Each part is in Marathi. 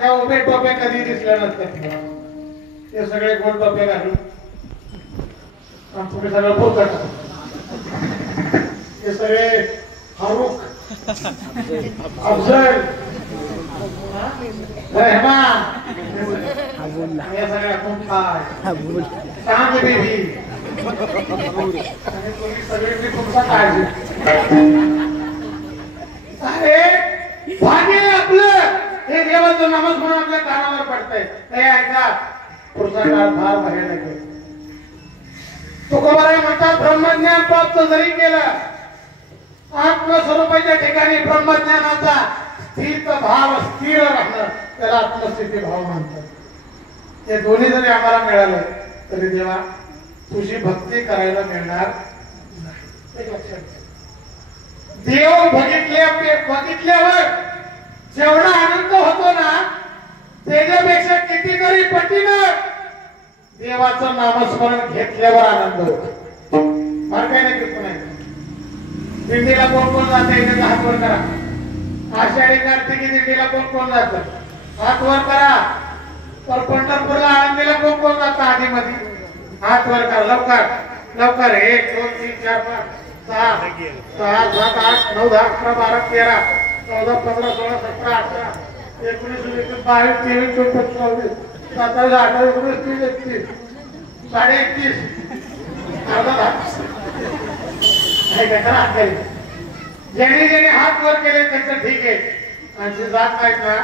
त्या उभे टोपे कधी दिसल्या नसतात. ते सगळे गोल टोपे घालून तुम्ही सगळं बोलतात. हे सगळे फारुख अफजल रहमान हे सगळ्या खूप चांद बेबी आणि तुम्ही सगळे तुमचा काळजी. अरे भाग्य आपलं हे देवाचं नामच म्हणून आपल्या कानावर पडतंय. हे ऐका पुढचा काळ फार भयानक आहे. तुकोबाराय म्हणतात ब्रह्मज्ञान प्राप्त जरी केलं आत्मस्वरूपाच्या ठिकाणी ब्रह्मज्ञानाचा स्थित भाव स्थिर राहणं त्याला आत्मस्थिती भाव म्हणतात. हे दोन्ही जरी आम्हाला मिळाले तरी देवा तुझी भक्ती करायला मिळणार नाही. देव बघितल्यावर जेवढा आनंद होतो ना त्याच्यापेक्षा कितीतरी पटीनं देवाचं नामस्मरण घेतल्यावर आनंद होतो. फार काही नाही किती नाही. दिंडीला कोण कोण जाते हात वर करा. आषाढी कार्तिकी दिंडीला कोण कोण जात हात वर करा. तर पंढरपूरला आळंदीला कोण कोण जात आधी मध्ये हात वर करा. लवकर लवकर 1 2 3 4 5 6 7 8 9 10 11 12 13 14 15 16 17 18 19 20 22 23 24 25 27 28 29 30 31 31 ज्यांनी ज्यांनी हात वर केले त्यांचं ठीक आहे. आणि जे जात नाहीत ना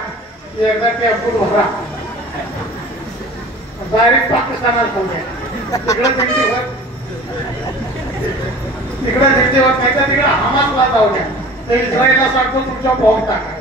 ते एकदा टेम्पूट भरा डायरेक्ट पाकिस्तानात बोलले. तिकडे दिंडीवर नाही तर तिकडे हमासला जाऊ द्या. ते इस्रायलला सांगतो तुमच्या पाहून टाका.